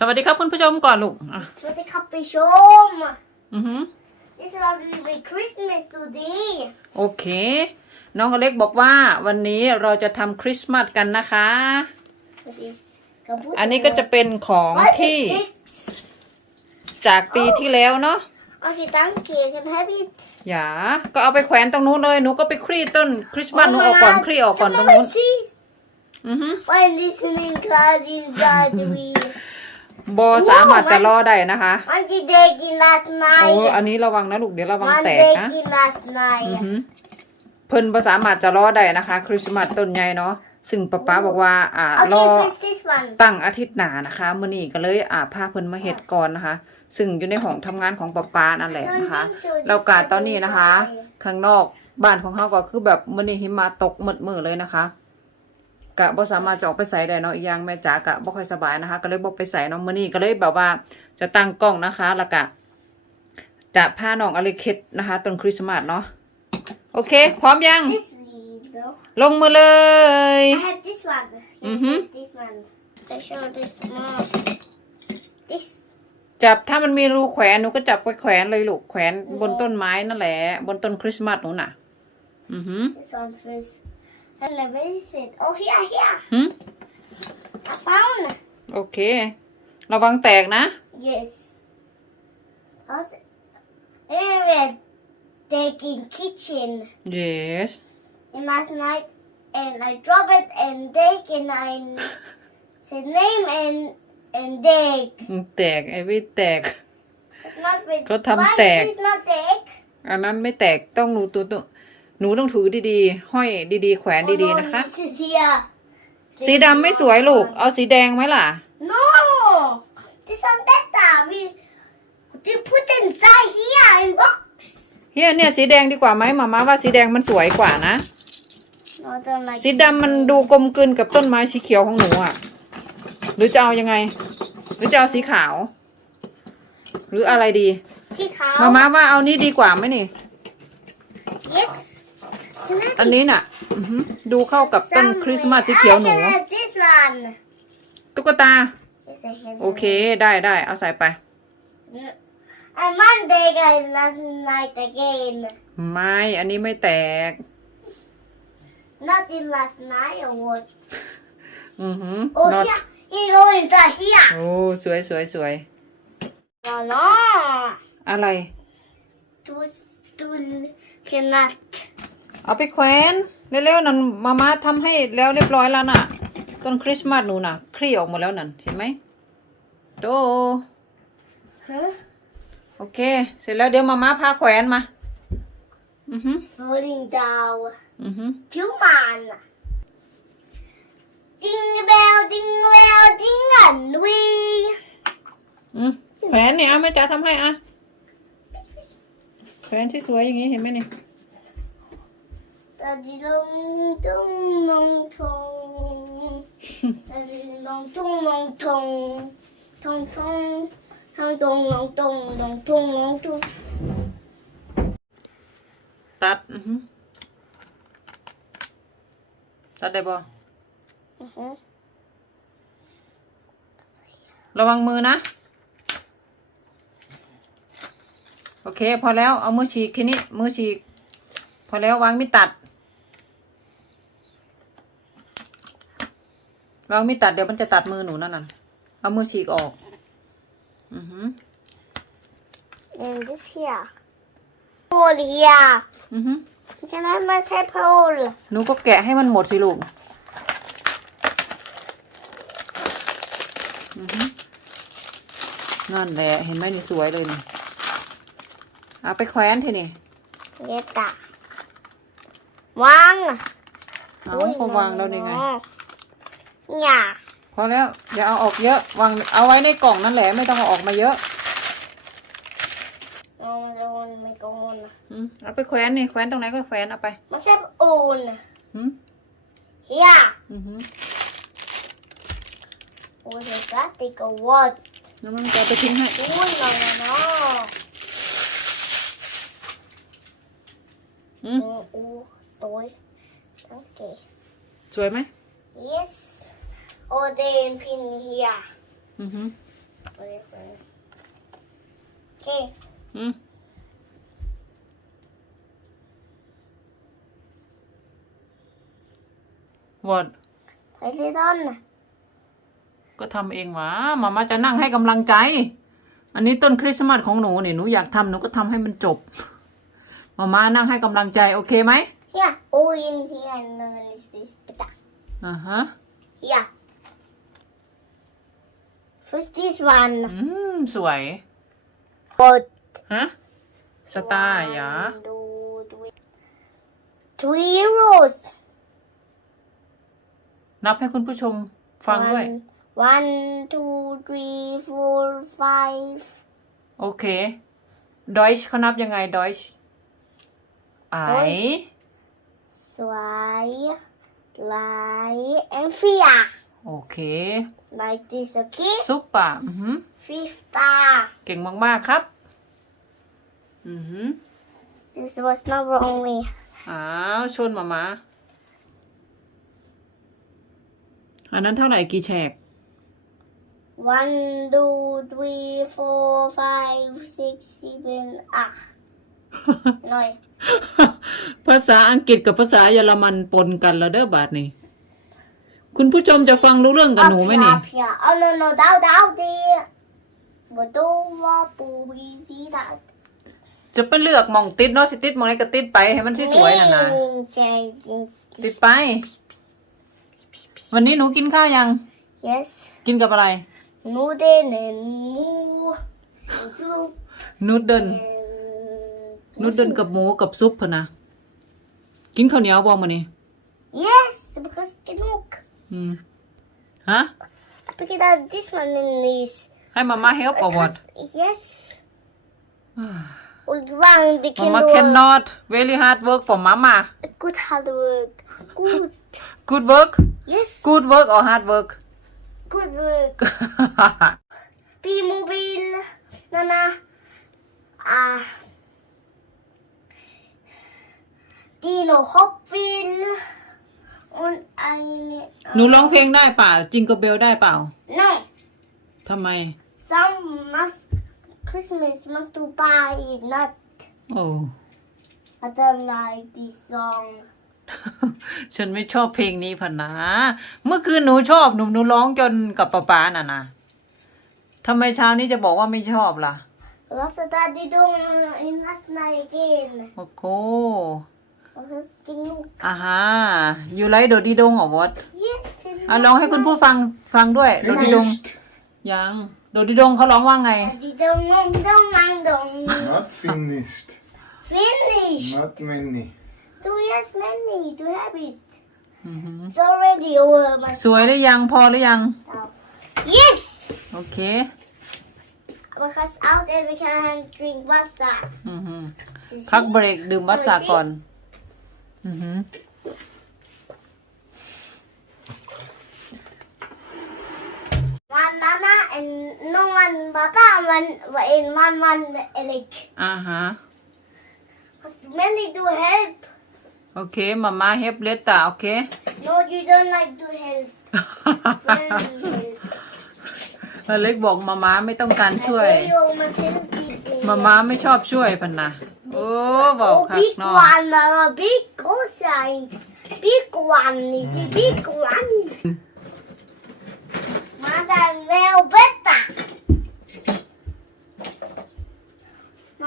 สวัสดีครับคุณผู้ชมก่อนลูกอะสวัสดีครับผู้ชมอือหือ This one will be Christmas today โอเค น้องอเล็กบอกว่าวันนี้เราจะทำคริสต์มาสกันนะคะ What is kabuto? อันนี้ก็จะเป็นของ What ที่ is it? จากปีที่แล้วเนาะ Okay, thank you. Can I have it? อย่า ก็เอาไปแขวนตรงนู้นเลย หนูก็ไปคลี่ต้นคริสต์มาสหนูออกก่อนคลี่ออกก่อนตรงนู้น see. อือหือ Why listening class inside we? บอสามารถจะรอได้นะคะ One digging last โอ้ night. อันนี้ระวังนะลูกเดี๋ยวระวัง One แตกนะ digging last อือ night. หือเพิ่นภาษามารถจะรอได้นะคะ คริสต์มาสต้นใหญ่เนาะซึ่งป๊าป๊าบอกว่าอ่ารอ Okay, first this one. ตั้งอาทิตย์หนานะคะมื้อนี้ก็เลยอ่าพาเพิ่นมาเฮ็ดก่อนนะคะ ซึ่งอยู่ในห้องทำงานของป๊าป๊านั่นแหละนะคะแล้วกาตอนนี้นะคะ ข้างนอกบ้านของเขาก็คือแบบมื้อนี้หิมะตกหมดมือเลยนะคะ กะบ่สามารถจะออกไปใส่ได้เนาะอีกอย่างแม่จ๋ากะบ่ค่อยสบายนะคะ ก็เลยบ่ไปใส่เนาะมื้อนี้ก็เลยแบบว่าจะตั้งกล้องนะคะ แล้วก็จะพาน้องอลิเคดนะคะต้นคริสต์มาสเนาะโอเค พร้อมยัง This video. ลงมือเลย I have this one. Mhm. This one. I show this more. This. จับถ้ามันมีรูแขวนหนูก็จับไปแขวนเลยลูกแขวนบนต้นไม้นั่นแหละ บนต้นคริสต์มาสหนูน่ะ อือหือ This one first. And then where is it? Oh, here, here. หืม I found. โอเค ระวังแตกนะ Yes. Also, we're taking kitchen yes and last night, and I drop it and take and I say name and and take. แตกไอ้วิแตก It's not with. Có thâm Why tẹt. is not take? อันนั้นไม่แตกต้องหนูตัวตัว หนูต้องถือดีๆ ห้อยดีๆ แขวน Oh, ดี no, ๆนะคะ This is here. สีดำไม่สวยลูก เอาสีแดงไหมล่ะ No, this one better. We we put inside here in box. เฮียเนี่ยสีแดงดีกว่าไหมมาม่าว่าสีแดงมันสวยกว่านะ No, I don't like. สีดำมันดูกลมกลืนกับต้นไม้สีเขียวของหนูอะ หรือจะเอายังไง หรือจะเอาสีขาว หรืออะไรดี See how? มาม่าว่าเอานี้ดีกว่าไหมนี่ Yes. Can I อันนี้น่ะอือหือดูเข้ากับต้นคริสต์มาสสีเขียวหนู I can have this one. ตุ๊กตา Yes, I have โอเค ได้ได้เอาใส่ไป it. And Monday, guys, last night again. ไม่อันนี้ไม่แตก Not in last night or what? อือหือ Oh, not here. He go inside here. โอ้สวยสวยสวย No, no. อะไร To, to cannot. เอาไปแขวนเร็วๆนั่นมาม่าทำให้แล้วเรียบร้อยแล้วน่ะ ต้นคริสต์มาสหนูน่ะคลี่ออกหมดแล้วนั่นเห็นไหมโต Huh? โอเค เสร็จแล้วเดี๋ยวมาม่าพาแขวนมา อือหือ Falling down. อือหือ Come on. Ding bell, ding bell, ding and we. อืมแขวนเนี่ยเอาแม่จ๋าทำให้อะแขวนที่สวยอย่างงี้เห็นไหมเนี่ย ตาดีลงตุ้งนงทงตาดีลงตุ้งนงทงทงทงทงตรงนงตรงนงทงนงทุงตัดอือฮึตัดได้บ่อือฮึระวังมือนะ โอเค พอแล้วเอามือฉีกแค่นี้มือฉีก พอแล้ววางมีตัด วางมีดตัดเดี๋ยวมันจะตัดมือหนูนั่นน่ะ เอามือฉีกออก อือหือ And this here. Pole here. อือหือ Can I must have pole? หนูก็แกะให้มันหมดสิลูก อือหือนั่นแหละ เห็นไหมนี่สวยเลยนี่ เอาไปแขวนทีนี่ Get that. วางเอาก็วางแล้วนี่ไง อ ย่าพอแล้วอย่าเอาออกเยอะ วางเอาไว้ในกล่องนั่นแหละไม่ต้องเอาออกมาเยอะเอามันจะวนไม่กังวลนะอืมเอาไปแขวนนี่แขวนตรงไหนก็แขวนเอาไปมาเซฟโอนอืมเฮียอือหือ โอ้ยพลาสติกกับวอดแล้วมันจะเอาไปทิ้งให้อุ้ยนอนนอนอืมโอ้ตัวโอเคสวยไหม yes โอเดนพินเฮียอือหือ whatever. Okay. อืมวอด Put it on. ก็ทำเองหวะมามาจะนั่งให้กำลังใจ อันนี้ต้นคริสต์มาสของหนูนี่หนูอยากทำหนูก็ทำให้มันจบ มามานั่งให้กำลังใจโอเคไหม Yeah. Oh, in here and then is this. But อ่าฮะ Yeah. First this one. อืม สวย But ฮะ สตาร์อย่า one, two, three. Three rows. นับให้คุณผู้ชมฟังด้วย One, one, two, three, four, five. โอเค ดอยช์เขานับยังไง ดอยช์ไอ Deutsch Zwei, drei, and vier. โอเค Like this, okay? ซุปปะอือหือ Fifth. เก่งมากๆครับ อือหือ This was not wrong way. อ้าวชนมามาอันนั้นเท่าไหร่กี่แฉก One, two, three, four, five, six, seven, eight. Nine. ภาษาอังกฤษกับภาษาเยอรมันปนกันแล้วเด้อบาทนี่ คุณผู้ชมจะฟังรู้เรื่องกับหนูไหมนี่ Up here. Oh no no down down there. But don't want to be see that. จะไปเลือกหมองติดเนาะสิติดหมองไหนก็ติดไปให้มันสวยๆน่ะนะติดไป วันนี้หนูกินข้าวยัง Yes. กินกับอะไร Noodle and moo. And soup. นูดเดิล And นูดเดิลกับหมูกับซุปพะนะ กินข้าวเหนียวบ่มานี่ Yes, because it look. อืมฮะ Because that this one in this. ให้มาม่าเฮลป์กับวอด Yes. Old one they มา can ม่า do cannot very hard work for mama a good hard work. Good. good work Yes. good work or hard work Good work. B mobile. Nana. Ah. Dino Hopville. Und eine. หนูร้องเพลงได้เปล่าจิงเกอร์เบลได้เปล่า No. ทำไม Some must. Christmas must to buy it, not. โอ้ I don't like this song. ฉันไม่ชอบเพลงนี้พันนะ เมื่อคืนหนูชอบหนูหนูร้องจนกับป๊าป๊าน่ะนะทำไมเช้านี้จะบอกว่าไม่ชอบล่ะ Last daddy don't in last night again. โอ้โห Because can you อ่าฮะอยู่ไรโดดีดงเหรอวอด Yes. in อะร้องให้คุณผู้ฟังฟังด้วย โดดีดง Finished. ยัง โดดีดงเขาร้องว่าไง Daddy don't dong dong dong dong. Not finished. Finish. Not many. Two years many to have it. อือหือ It's already over my สวยหรือยังพอหรือยัง now. Yes. โอเค Because out there we can drink water. อือหือ You พัก see? เบรกดื่มวัดสาก่อน อือหือ One mama and no one papa and one in one one like. อ่าฮะ Because many do help. โอเคมาม่าเฮปเลตตาโอเค No, you don't like to help. Friend help. อเล็กบอกมาม่าไม่ต้องการช่วย I tell you must help people. มาม่าไม่ชอบช่วยพันนะ โอ้บอก Oh, คัก big เนาะ one, mama, big cosine. Big one, is a big one. Mother, well better.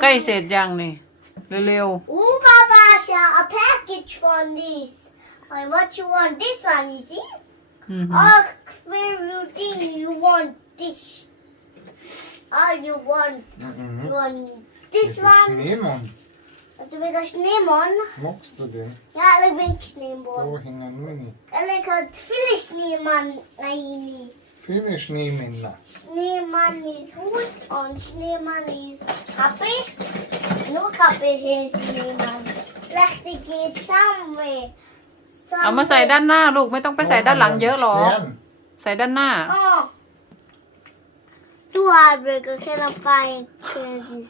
ใกล้เสร็จยังนี่ เร็ว Oh, Papa, shall a package from this. I what you want this one, you see? ๆอือหือ All everything you want this. All you want, you Mhm. want this Det är one. Schneemann. Du vill ha Schneemann? Magst du den? Ja, jag vill Schneemann. Da hänger nu in. Eller kan fylla Schneemann? Nej, nej. Viele Schneemänner. Schneemann is hot och Schneemann is happy. Nu happy här Schneemann. Lächte geht samman. เอามาใส่ด้านหน้าลูกไม่ต้องไปใส่ด้านหลังเยอะหรอก Stern. ใส่ด้านหน้า Ja. Du har brukar kunna find this.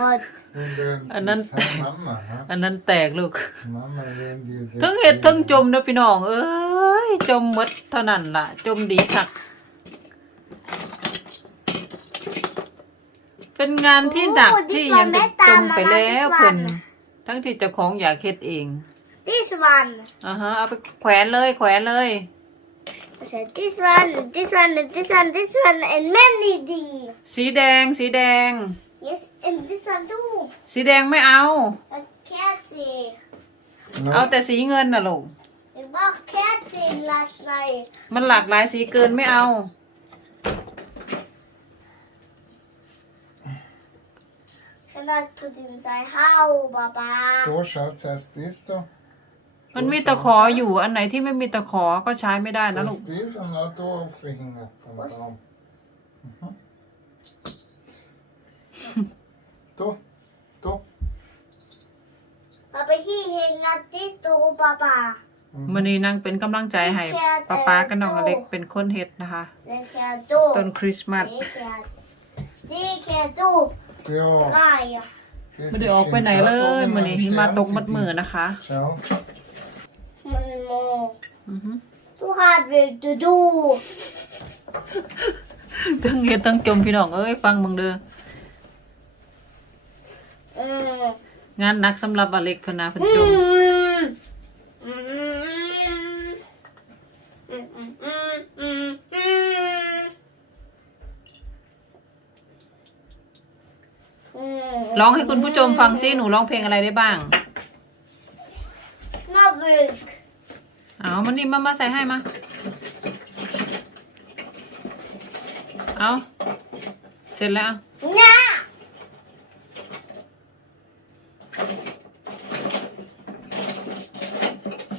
What? Und dann Und dann- ist halt Mama, ha? อันนั้นแตกลูก Mama lernt dir das ทั้งเห็ด Leben. ทั้งจมนะพี่น้อง เอ้ย จมหมดเท่านั้นล่ะ จมดีคัก เป็นงานที่หนักโอ้ที่ดิฉัยังนไม่จะตามจมไปแล้วมานะเพิ่นดิฉันทั้งที่เจ้าของอยากเฮ็ดเอง This one. อ่าฮะเอาไปแขวนเลยแขวนเลย I said this one, and this one, and this one, this one, and many things. สีแดงสีแดง Yes, and this one too. สีแดงไม่เอา A cat see. เอา No, แต่สีเงินน่ะลูก We bought cat in last night. มันหลากหลายสีเกินไม่เอา Can I put inside how, Papa? da schaut erst das da. มันมีตะขออยู่อันไหนที่ไม่มีตะขอก็ใช้ไม่ได้นะลูก Das das und auch da aufhängen am Was? Baum. Mhm. da, da. Papa, he hang at this too, Papa. มันนี้นางเป็นกำลังใจให้ป้าป้ากับน้องอเล็กเป็นคนเฮ็ดนะคะ They can do. ต้นคริสต์มาส They can. They can do. Ja, Guy. das ไม่ได้ ist ออกไป schön. ไหน Schau, เล da ย oben มัน ein นี้หิมะ Stern ตก für มัดมือ dich. นะคะ Schau, One more. อือฮึ Too hard work to do. ทั้งเฮ็ดทั้งจมพี่น้องเอ้ยฟังมึงเด้อ Mm. งานหนักสำหรับอเล็กพนนาเพิ่นจม Mm. Mm. Mm, mm, mm, mm. Mm. ร้องให้คุณผู้ชมฟังซิหนูร้องเพลงอะไรได้บ้าง Not work. เอามันนี่มามาใส่ให้มา เอาเสร็จแล้ว Nah.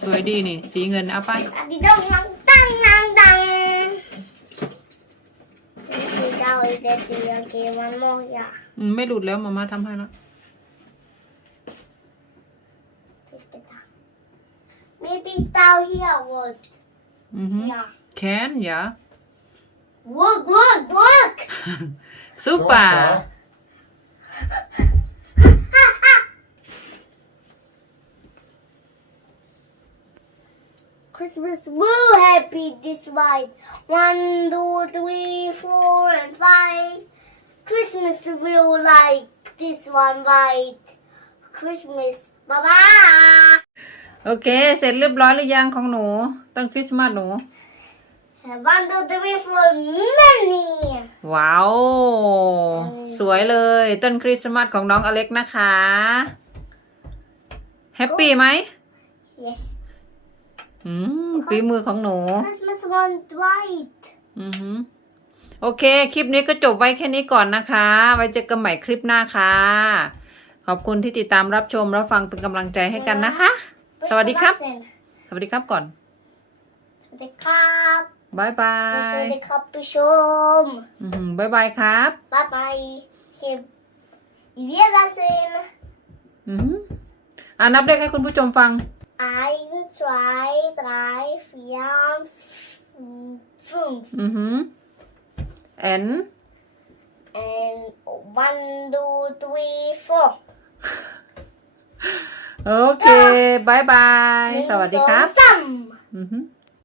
สวยดีนี่ สีเงินเอาไป Tadi dong nang tang nang tang. This is how it is. Okay, one more. Yeah. อืมไม่หลุดแล้วมามาทำให้แล้ว This better. Maybe down here would. อือฮึ Yeah. แคนอย่า Work, work, work. ซุป da, เปอร์ schau. Christmas woo happy this white. One, two, three, four, and five. Christmas will like this one white. Christmas. Bye bye. โอเค เสร็จเรียบร้อยหรือยังของหนูต้นคริสต์มาสหนู And one, two, three, four, many. ว้าว สวยเลยต้นคริสต์มาสของน้องอเล็กนะคะแฮปปี้ไหม Yes. อืมฝีมือของหนู Christmas one white. อือฮึโอเค คลิปนี้ก็จบไว้แค่นี้ก่อนนะคะ ไว้เจอกันใหม่คลิปหน้าค่ะ ขอบคุณที่ติดตามรับชมรับฟังเป็นกำลังใจให้กันนะคะ สวัสดีครับ สวัสดีครับก่อน สวัสดีครับบายบาสวัยสดีครับผู้ชมอือหือบายบายครับบ๊ายบายเชิญอีเวียกาเซนอือหืออ่านับเลขให้คุณผู้ชมฟัง Eins, zwei, drei, vier, fünf. อือหือแอน And one, two, three, four. โอเคบายบาย สวัสดีครับหนึ่งสองสามอือหือ